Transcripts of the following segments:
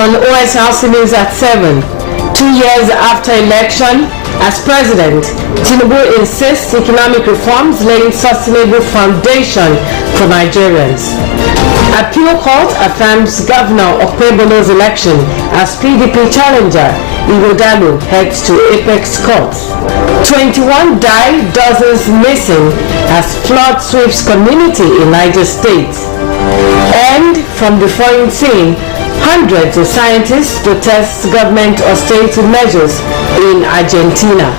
on Osrc News at 7. 2 years after election, as president, Tinubu insists economic reforms laying sustainable foundation for Nigerians. Appeal Court affirms Governor Okpebolo's election as PDP challenger. Ighodalo heads to Apex Court. 21 die, dozens missing as flood sweeps community in Niger State. And from the foreign scene, hundreds of scientists protest government austerity measures in Argentina.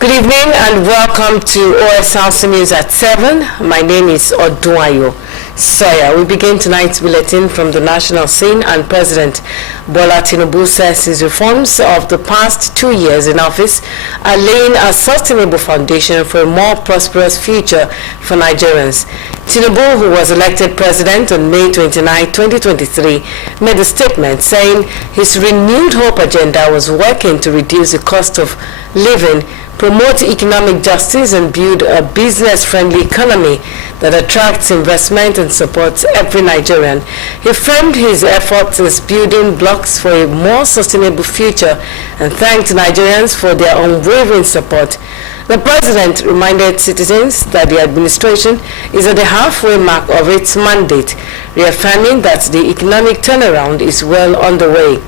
Good evening and welcome to Osrc News at 7. My name is Odunayo Sawyer. We begin tonight's bulletin from the national scene, and President Bola Tinubu says his reforms of the past 2 years in office are laying a sustainable foundation for a more prosperous future for Nigerians. Tinubu, who was elected president on May 29, 2023, made a statement saying his renewed hope agenda was working to reduce the cost of living, promote economic justice, and build a business-friendly economy that attracts investment and supports every Nigerian. He framed his efforts as building blocks for a more sustainable future and thanked Nigerians for their unwavering support. The president reminded citizens that the administration is at the halfway mark of its mandate, reaffirming that the economic turnaround is well underway.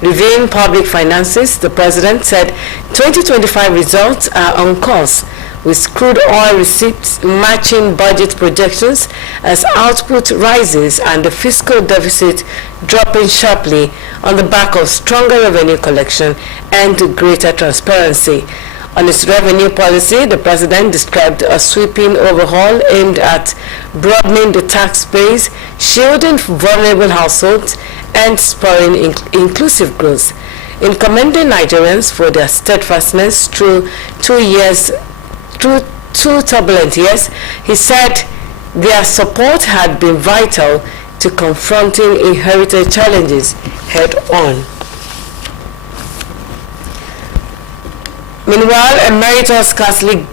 Reviewing public finances, the president said 2025 results are on course, with crude oil receipts matching budget projections as output rises and the fiscal deficit dropping sharply on the back of stronger revenue collection and greater transparency. On its revenue policy, the president described a sweeping overhaul aimed at broadening the tax base, shielding vulnerable households, and spurring inclusive growth. In commending Nigerians for their steadfastness through two turbulent years, he said their support had been vital to confronting inherited challenges head on. Meanwhile, Emeritus Catholic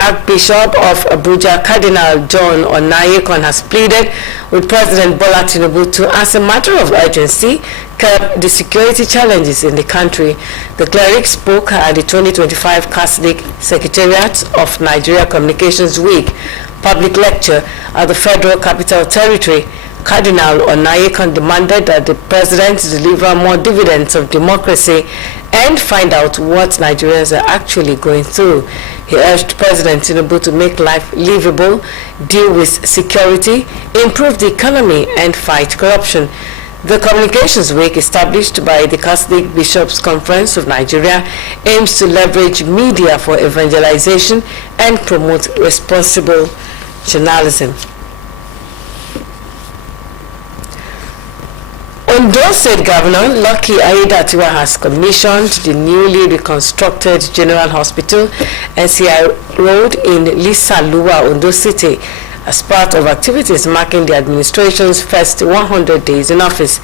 Archbishop of Abuja, Cardinal John Onayekon, has pleaded with President Bola Tinubu to, as a matter of urgency, curb the security challenges in the country. The cleric spoke at the 2025 Catholic Secretariat of Nigeria Communications Week public lecture at the Federal Capital Territory. Cardinal Onayekon demanded that the president deliver more dividends of democracy and find out what Nigerians are actually going through. He urged President Tinubu to make life livable, deal with security, improve the economy, and fight corruption. The Communications Week, established by the Catholic Bishops' Conference of Nigeria, aims to leverage media for evangelization and promote responsible journalism. Ondo State Governor Lucky Aiyedatiwa has commissioned the newly reconstructed General Hospital, NCI Road in Lisaluwa, Ondo City, as part of activities marking the administration's first 100 days in office.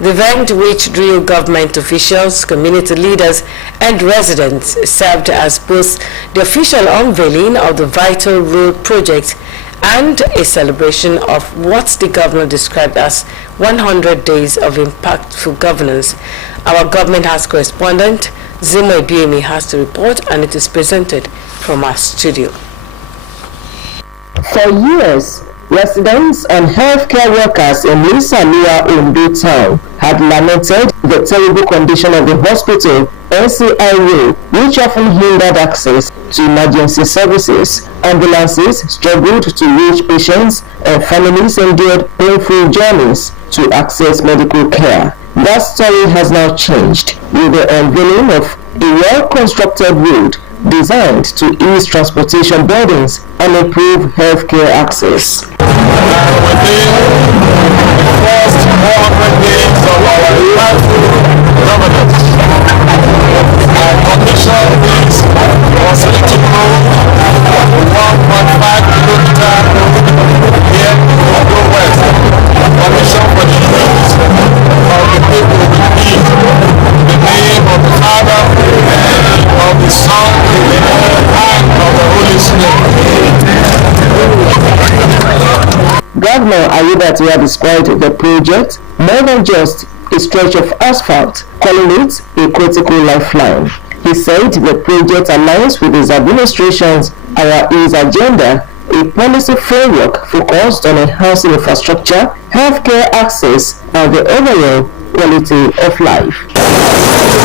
The event, which drew government officials, community leaders, and residents, served as both the official unveiling of the vital road project and a celebration of what the governor described as 100 days of impactful governance. Our government house correspondent Zimo Ebiemi has the report, and it is presented from our studio. For years, residents and healthcare workers in Lisaluwa, Ondo town had lamented the terrible condition of the hospital, NCI Road, which often hindered access to emergency services. Ambulances struggled to reach patients, and families endured painful journeys to access medical care. That story has now changed with the unveiling of a well-constructed road designed to ease transportation burdens and improve healthcare access. Within the first 100 days of our impactful governance, our commission is constantly to Jesus' name. Governor Ayuba described the project more than just a stretch of asphalt, calling it a critical lifeline. He said the project aligns with his administration's his agenda, a policy framework focused on enhancing infrastructure, healthcare access, and the overall quality of life.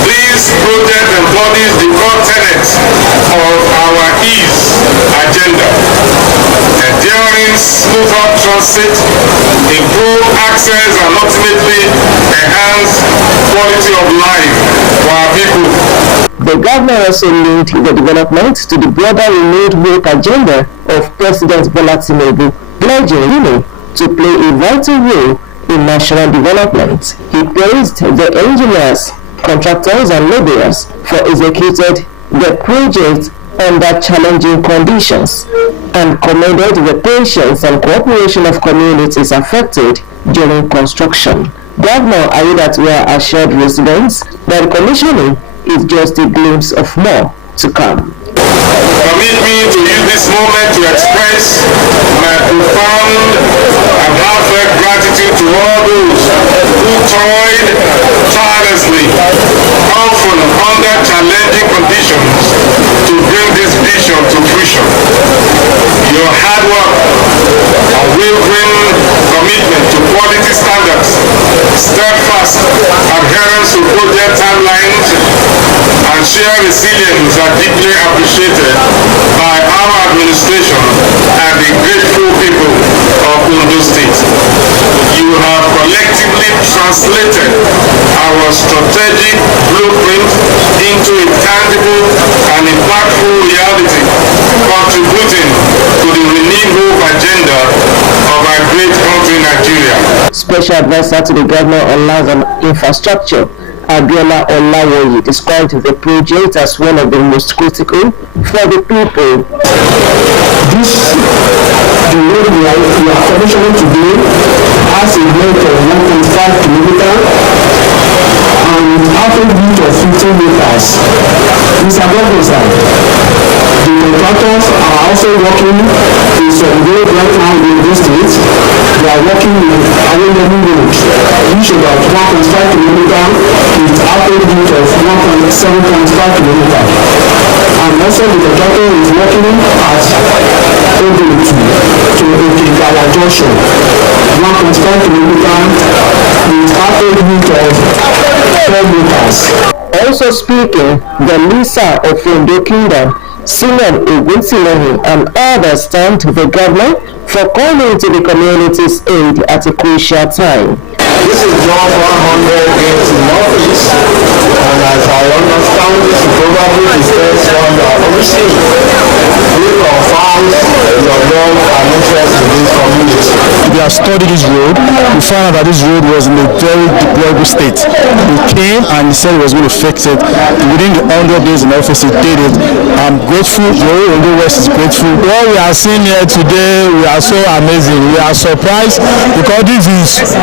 This project embodies the core tenets of our ease agenda: enduring smoother transit, improve access, and ultimately enhance quality of life for our people. The governor also linked the development to the broader renewed hope agenda of President Bola Tinubu, pledging to play a vital role in national development. He praised the engineers, contractors, and laborers for executing the project under challenging conditions and commended the patience and cooperation of communities affected during construction. Governor Ayuba assured residents that the commissioning is just a glimpse of more to come. Permit me to use this moment to express my profound and heartfelt gratitude to all those who toiled tirelessly, often under challenging conditions, to bring this vision to fruition. Your hard work, unwavering commitment to quality standards, steadfast adherence to project timelines, and sheer resilience are deeply appreciated by our administration and the grateful people of Ondo State. You have collectively translated our strategic blueprint into a tangible and impactful reality, contributing to the renewed hope agenda of our great country, Nigeria. Special advisor to the governor on lands and infrastructure, Abiola Olawoye, described the project as one of the most critical for the people. The road we are commissioning today has a length of 1.5 kilometers and average width of 15 meters. Mr. Governor, the contractors are also working in some road right now in this state. They are working with Awolowo Road, which is about 1.5 kilometers with average width of 7.5 kilometers. And also the contractor is working at Oguntu to Okigala Junction, 1.5 kilometers with average width of 4 meters. Also speaking, the Lisa of Ondo Kingdom, Simon Oguntilehin, and others thanked the governor for coming to the community's aid at a crucial time. This is John 100 days in office, and as I understand this is probably the first one you have received. We confirm your love and interest in this community. We have studied this road. We found out that this road was in a very deplorable state. We came and he said he was going to fix it. Within the 100 days in office, he did it. I'm grateful. Ondo West is grateful. What we are seeing here today, we are so amazing. We are surprised because this is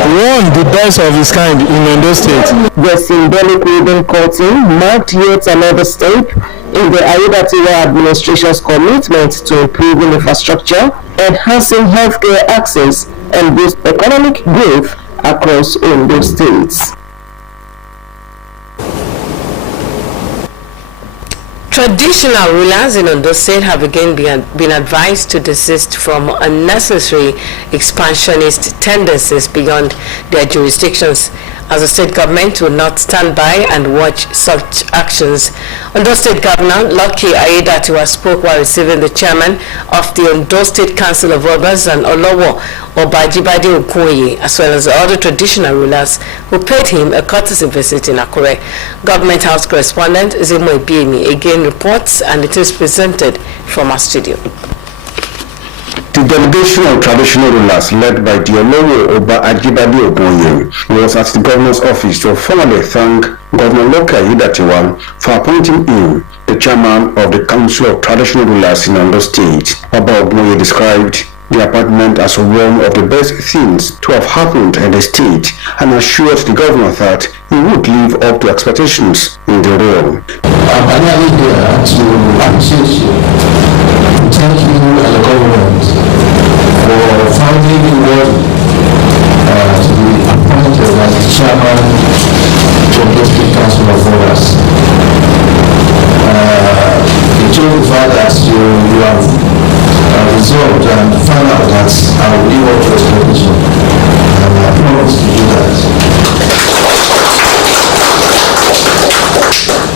the best of its kind in Ondo State. The symbolic ribbon cutting marked yet another step in the Ayuba administration's commitment to improving infrastructure, enhancing healthcare access, and boost economic growth across Ondo states. Traditional rulers in Ondo State have again been advised to desist from unnecessary expansionist tendencies beyond their jurisdictions, as the state government will not stand by and watch such actions. Ondo State Governor Lucky Aiyedatiwa spoke while receiving the chairman of the Ondo State Council of Robbers and Olowo, Obajibade Okoye, as well as the other traditional rulers who paid him a courtesy visit in Akure. Government House correspondent Zemo Ibiemi again reports, and it is presented from our studio. The delegation of traditional rulers led by the Olowo Oba Ajibade Okoye was at the governor's office to formally thank Governor Lucky Aiyedatiwa for appointing him the chairman of the Council of Traditional Rulers in Ondo State. Oba Okoye described the appointment as one of the best things to have happened in the state and assured the governor that he would live up to expectations in the role. I'm here to appreciate you. thank you and the government for finding it worthy to be appointed as the chairman of the State Council of Orders. It shows the fact that you have resolved and found out that I will live up to expectation, and I promise to do that.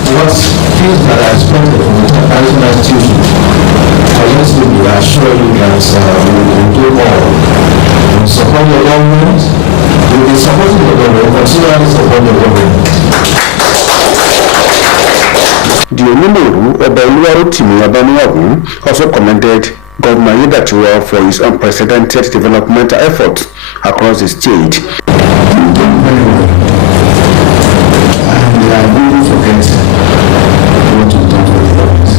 What things that I expected from the traditional institution, collectively I assure you that we will do more. We will support your government, we will be supporting your government, continually support your government. The Onumoru Obaoluwarotimi Abaniagun also commended Governor Aiyedatiwa for his unprecedented developmental efforts across the state. And I really forget what you've done for the government.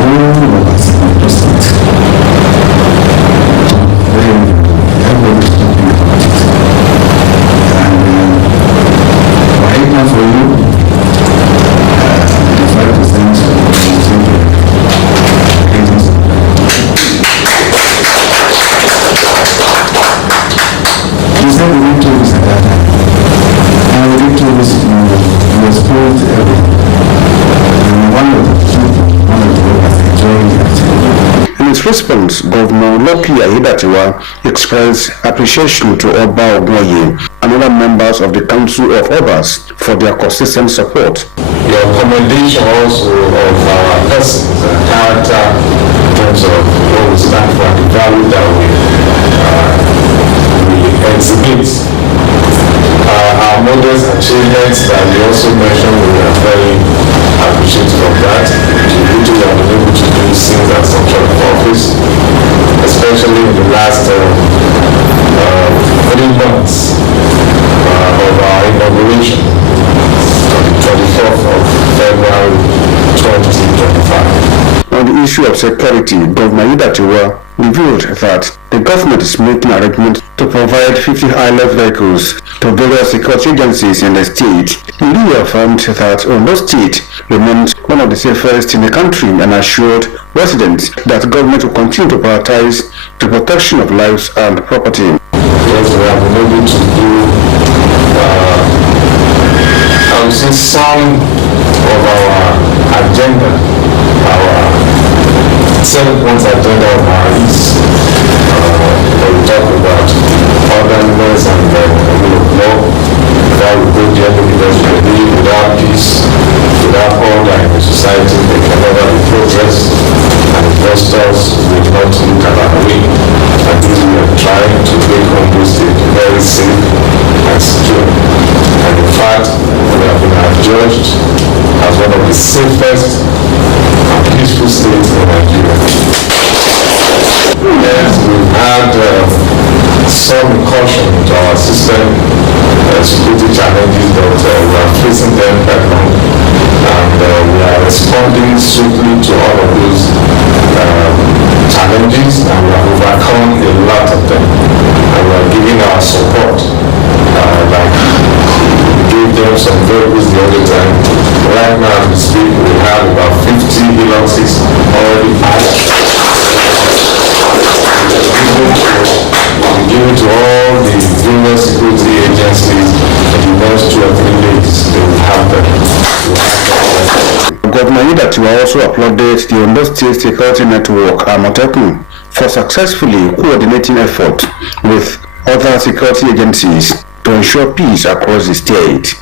All of us are president. Everybody is talking about it. And right now for you, 5% he said we didn't do this at that time. And we didn't do this in the spirit everything. And one of the workers enjoying it. In his response, Governor Lucky Aiyedatiwa expressed appreciation to Oba Ogunye and other members of the Council of Obas for their consistent support. Your commendation also of our persons and character in terms of what we stand for and the value that we exhibit. Our modest achievements that you also mentioned, we are very appreciative of that. We have been able to do since our assumption of office, especially in the last 3 months of our inauguration on the 24th of February 2025. On the issue of security, Governor Aiyedatiwa revealed that the government is making arrangements to provide 50 high-level vehicles to various security agencies in the state. He reaffirmed that Ondo State remains one of the safest in the country and assured residents that the government will continue to prioritize the protection of lives and property. Yes, we have been able to do, I would say, some of our agenda, our 7-point agenda of our East, where we talk about orderliness and the rule of law, that we go there because we believe without peace, without order in the society, there can never be progress, and investors will not look at our way. And this we are trying to make Ondo State very safe and secure. And in fact, we have been adjudged as one of the safest and peaceful states in Nigeria. Yes, we've had some incursion into our system, security challenges, but we are facing them head on, and we are responding swiftly to all of those challenges, and we have overcome a lot of them, and we are giving our support, like we gave them some vehicles the other time. Right now as we speak, we have about 50 Hiluxes already passed. We give it to all the various security agencies in the next 2 or 3 days. They will have them. Governor Aiyedatiwa also applauded the Ondo State Security Network Amotekun for successfully coordinating efforts with other security agencies to ensure peace across the state.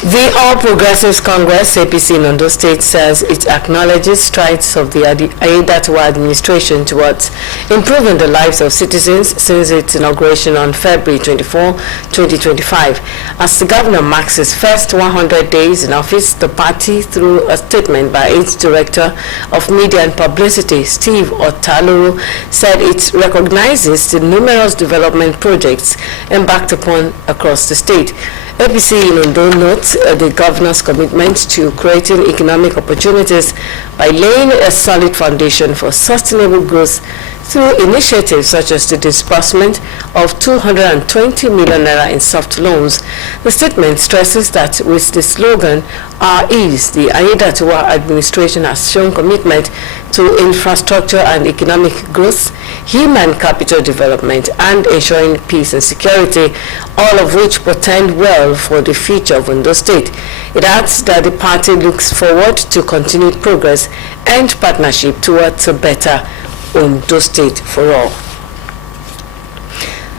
The All Progressives Congress, APC in Ondo State, says it acknowledges strides of the Aiyedatiwa administration towards improving the lives of citizens since its inauguration on February 24, 2025. As the governor marks his first 100 days in office, the party, through a statement by its Director of Media and Publicity, Steve Otaluru, said it recognizes the numerous development projects embarked upon across the state. APC in Ondo notes the governor's commitment to creating economic opportunities by laying a solid foundation for sustainable growth through initiatives such as the disbursement of 220 million naira in soft loans. The statement stresses that with the slogan "Our Ease," the Ayedatiwa administration has shown commitment to infrastructure and economic growth, human capital development, and ensuring peace and security, all of which portend well for the future of Ondo State. It adds that the party looks forward to continued progress and partnership towards a better Ondo State for all.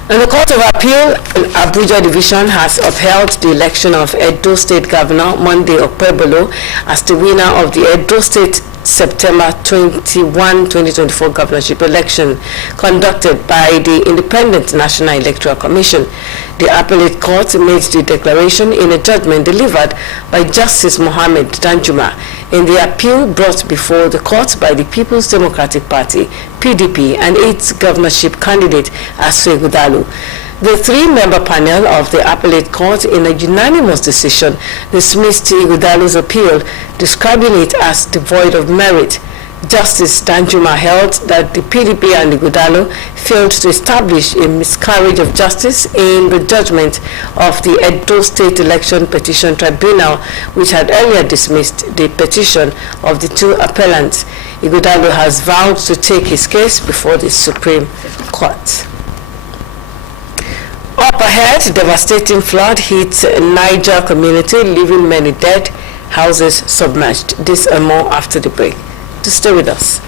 And the Court of Appeal in Abuja Division has upheld the election of Edo State Governor Monday Okpebolo as the winner of the Edo State September 21, 2024 governorship election conducted by the Independent National Electoral Commission. The appellate court made the declaration in a judgment delivered by Justice Mohammed Danjuma in the appeal brought before the court by the People's Democratic Party, PDP, and its governorship candidate, Asue Ighodalo. The three-member panel of the appellate court in a unanimous decision dismissed Ighodalo's appeal, describing it as devoid of merit. Justice Danjuma held that the PDP and Ighodalo failed to establish a miscarriage of justice in the judgment of the Edo State Election Petition Tribunal, which had earlier dismissed the petition of the two appellants. Ighodalo has vowed to take his case before the Supreme Court. Up ahead, devastating flood hit Niger community, leaving many dead, houses submerged. This and more after the break. To stay with us.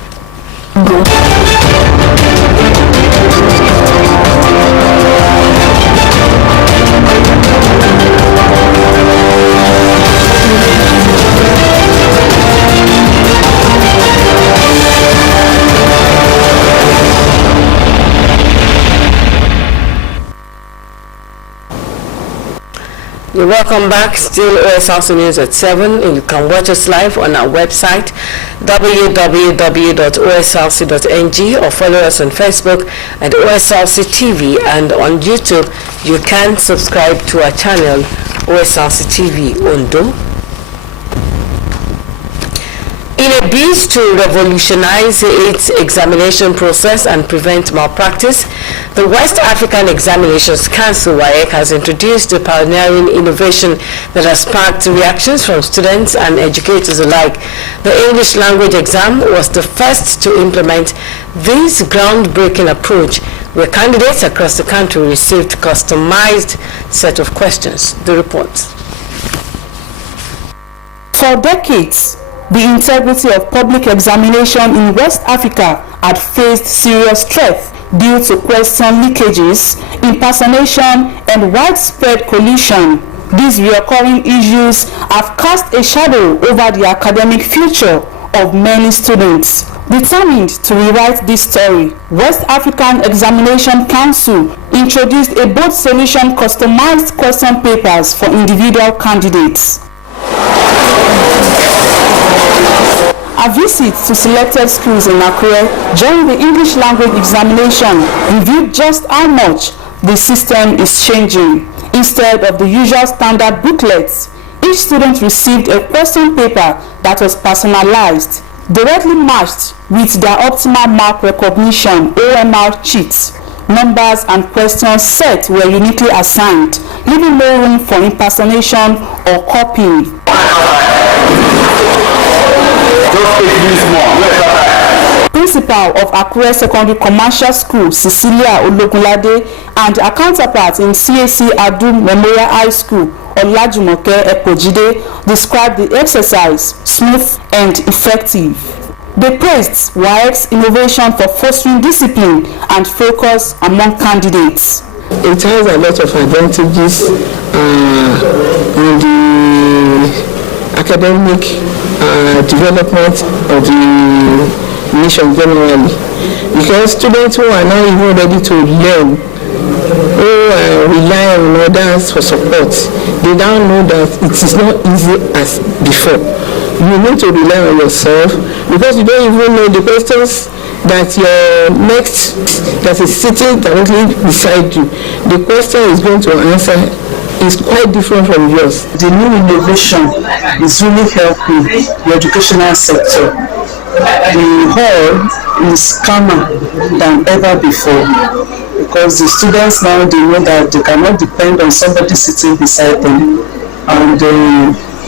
You're welcome back. Still OSRC News at 7. You can watch us live on our website www.osrc.ng or follow us on Facebook at OSRC TV, and on YouTube you can subscribe to our channel OSRC TV Ondo. In a bid to revolutionize its examination process and prevent malpractice, the West African Examinations Council (WAEC) has introduced a pioneering innovation that has sparked reactions from students and educators alike. The English language exam was the first to implement this groundbreaking approach, where candidates across the country received customized set of questions. The report. For decades, the integrity of public examination in West Africa had faced serious threat due to question leakages, impersonation, and widespread collusion. These recurring issues have cast a shadow over the academic future of many students. Determined to rewrite this story, West African Examination Council introduced a bold solution customized question papers for individual candidates. A visit to selected schools in Akure during the English language examination revealed just how much the system is changing. Instead of the usual standard booklets, each student received a question paper that was personalized, directly matched with their optimal mark recognition OMR sheets. Numbers and questions set were uniquely assigned, leaving no room for impersonation or copying. Principal of Akure Secondary Commercial School, Cecilia Ologunlade, and a counterpart in CAC Adu Memorial High School, Olajumoke Epojide, described the exercise smooth and effective. They praised WAEC's innovation for fostering discipline and focus among candidates. It has a lot of advantages on the academic development of the nation generally, because students who are now even ready to learn, who rely on others for support, they now know that it is not easy as before. You need to rely on yourself, because you don't even know the questions that your next that is sitting directly beside you, the question is going to answer is quite different from yours. The new innovation is really helping the educational sector the hall is calmer than ever before, because the students now, they know that they cannot depend on somebody sitting beside them, and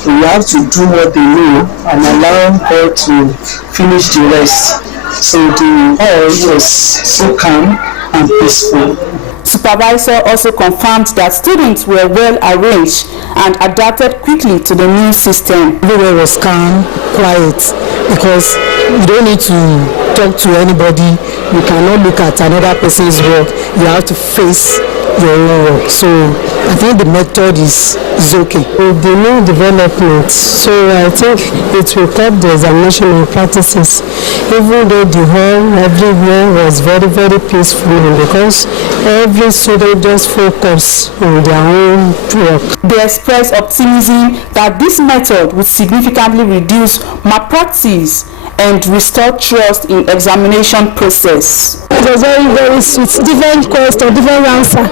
we have to do what they know and allow God to finish the rest. So the hall was so calm and peaceful. Supervisor also confirmed that students were well arranged and adapted quickly to the new system. Everywhere was calm, quiet, because you don't need to talk to anybody. You cannot look at another person's work. You have to face your own work. So I think the method is okay. With the new development, so I think it will cut the examination practices. Even though the hall everywhere was very, very peaceful, because every student just focus on their own work. They expressed optimism that this method would significantly reduce malpractice and restore trust in examination process. It was very, very sweet. Different question, different answer.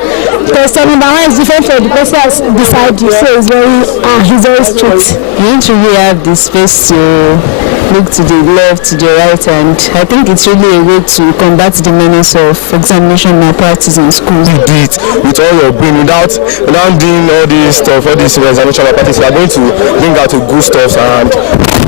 Question number one is different for the person beside you, so it's very strict. You need to really have the space to look to the left, to the right, and I think it's really a way to combat the menace of examination malpractice in schools. You do it with all your brain, without doing all this stuff, all this examination malpractice. You are going to bring out the good stuff and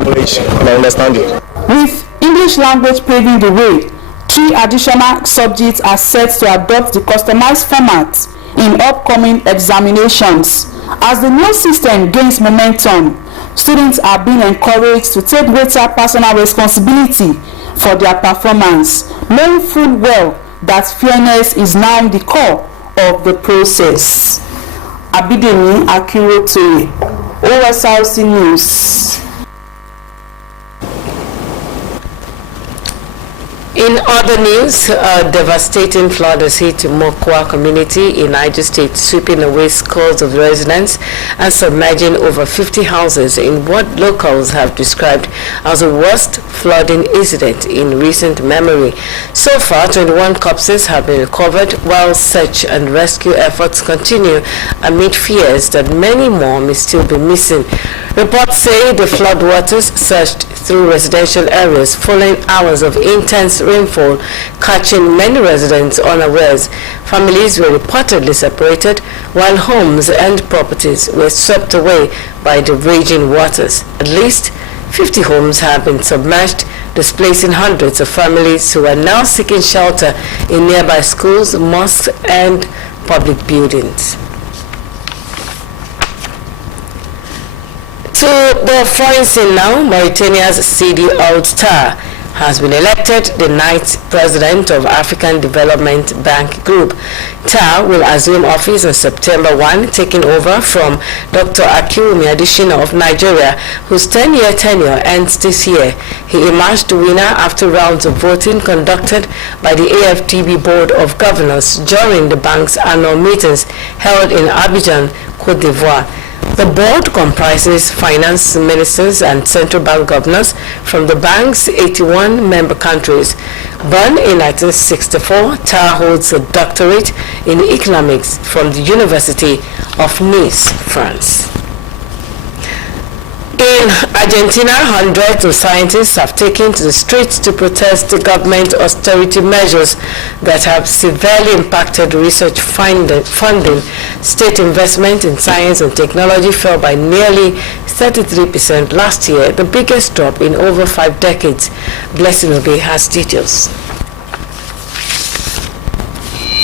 knowledge and understanding. With English language paving the way, 3 additional subjects are set to adopt the customized format in upcoming examinations. As the new system gains momentum, students are being encouraged to take greater personal responsibility for their performance, knowing full well that fairness is now the core of the process. Abidemi Akirotoye, Osrc News. In other news, a devastating flood has hit Mokwa community in Niger State, sweeping away scores of residents and submerging over 50 houses in what locals have described as the worst flooding incident in recent memory. So far, 21 corpses have been recovered, while search and rescue efforts continue amid fears that many more may still be missing. Reports say the floodwaters surged through residential areas following hours of intense rainfall, catching many residents unawares. Families were reportedly separated, while homes and properties were swept away by the raging waters. At least 50 homes have been submerged, displacing hundreds of families who are now seeking shelter in nearby schools, mosques, and public buildings. To the foreign scene now, Mauritania's Sidi Ould Tah has been elected the 9th president of African Development Bank Group. Tah will assume office on September 1, taking over from Dr. Akinwumi Adesina of Nigeria, whose 10-year tenure ends this year. He emerged the winner after rounds of voting conducted by the AFDB Board of Governors during the bank's annual meetings held in Abidjan, Côte d'Ivoire. The board comprises finance ministers and central bank governors from the bank's 81 member countries. Born in 1964, Tah holds a doctorate in economics from the University of Nice, France. In Argentina, hundreds of scientists have taken to the streets to protest the government austerity measures that have severely impacted research funding. State investment in science and technology fell by nearly 33% last year, the biggest drop in over 5 decades. Blessing Obe has details.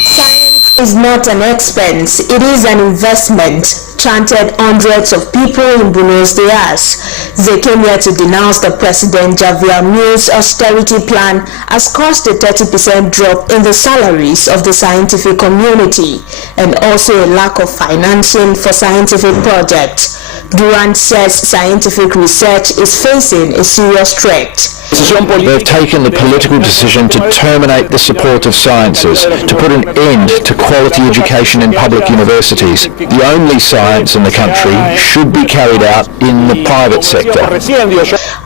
Science is not an expense, it is an investment, chanted hundreds of people in Buenos Aires. They came here to denounce the President Javier Milei's austerity plan has caused a 30% drop in the salaries of the scientific community and also a lack of financing for scientific projects. Durant says scientific research is facing a serious threat. They've taken the political decision to terminate the support of sciences, to put an end to quality education in public universities. The only science in the country should be carried out in the private sector.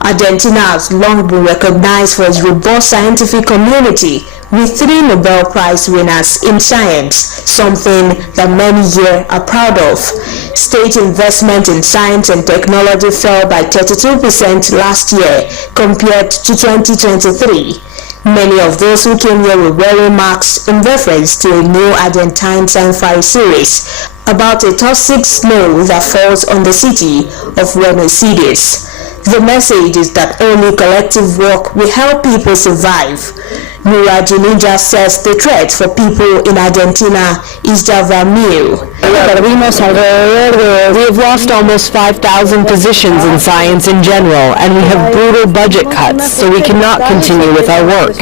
Argentina has long been recognized for its robust scientific community, with 3 Nobel Prize winners in science, something that many here are proud of. State investment in science and technology fell by 32% last year compared to 2023. Many of those who came here were wearing masks in reference to a new Argentine sci-fi series about a toxic snow that falls on the city of Buenos Aires. The message is that only collective work will help people survive. Nura Jinija says the threat for people in Argentina is Javier Milei. We've lost almost 5,000 positions in science in general, and we have brutal budget cuts, so we cannot continue with our work.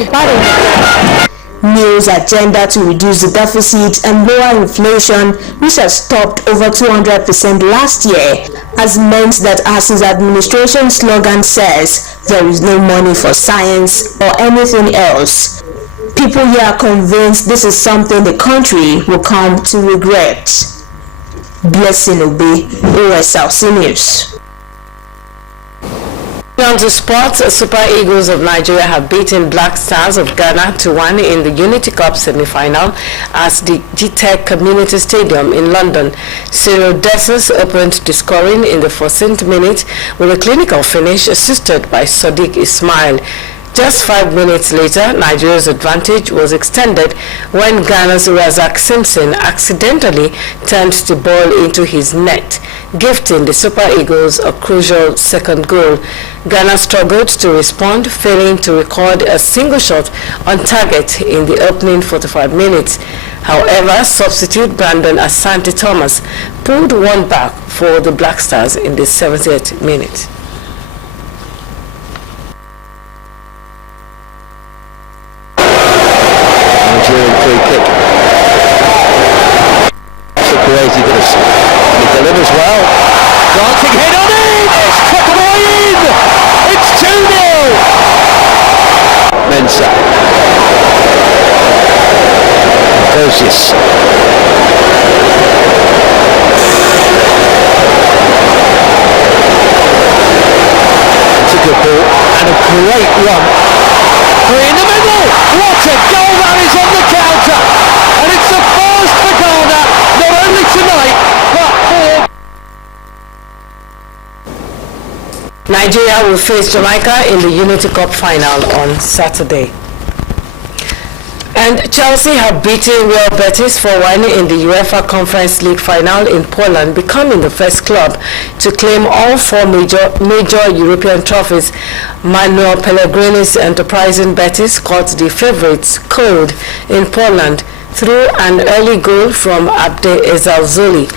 Milei's agenda to reduce the deficit and lower inflation, which has topped over 200% last year, has meant that, as his administration slogan says, there is no money for science or anything else. People here are convinced this is something the country will come to regret. Blessing Obe, Osrc News. On to sports, Super Eagles of Nigeria have beaten Black Stars of Ghana 2-1 in the Unity Cup semi-final at the GTEC Community Stadium in London. Cyril Dessers opened the scoring in the 14th minute with a clinical finish assisted by Sadiq Ismail. Just 5 minutes later, Nigeria's advantage was extended when Ghana's Razak Simpson accidentally turned the ball into his net, gifting the Super Eagles a crucial second goal. Ghana struggled to respond, failing to record a single shot on target in the opening 45 minutes. However, substitute Brandon Asante Thomas pulled one back for the Black Stars in the 70th minute. He delivers well. Dancing hit on in! It's cut away in! It's 2-0! Mensah. Perseus. It's a good ball and a great run. 3 in the middle! What a goal that is on the counter! And it's the first for Ghana, not only tonight, but for... Nigeria will face Jamaica in the Unity Cup final on Saturday. And Chelsea have beaten Real Betis 4-1 in the UEFA Conference League final in Poland, becoming the first club to claim all 4 major European trophies. Manuel Pellegrini's enterprising Betis caught the favourites cold in Poland through an early goal from Abde Ezalzouli,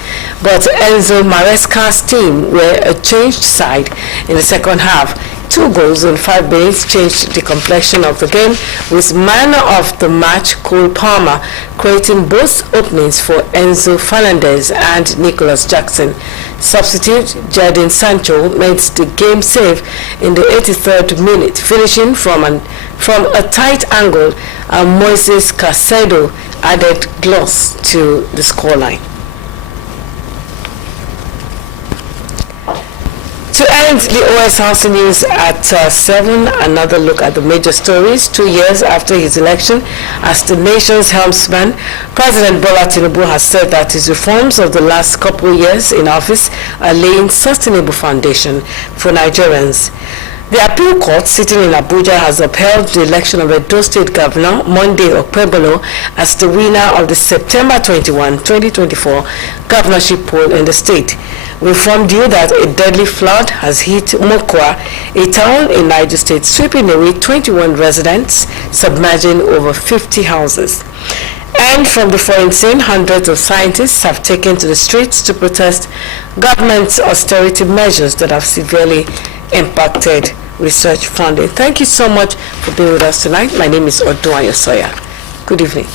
but Enzo Maresca's team were a changed side in the second half. 2 goals in 5 minutes changed the complexion of the game, with man of the match Cole Palmer creating both openings for Enzo Fernandez and Nicholas Jackson. Substitute Jadon Sancho made the game save in the 83rd minute, finishing from a tight angle, and Moises Caicedo added gloss to the scoreline. To end the Osrc news at 7, another look at the major stories. 2 years after his election as the nation's helmsman, President Bola Tinubu has said that his reforms of the last couple of years in office are laying sustainable foundation for Nigerians. The appeal court sitting in Abuja has upheld the election of Edo State Governor Monday Okpebolo as the winner of the September 21, 2024 governorship poll in the state. We informed you that a deadly flood has hit Mokwa, a town in Niger State, sweeping away 21 residents, submerging over 50 houses. And from the foreign scene, hundreds of scientists have taken to the streets to protest government's austerity measures that have severely impacted research funding. Thank you so much for being with us tonight. My name is Odunayo Soya. Good evening.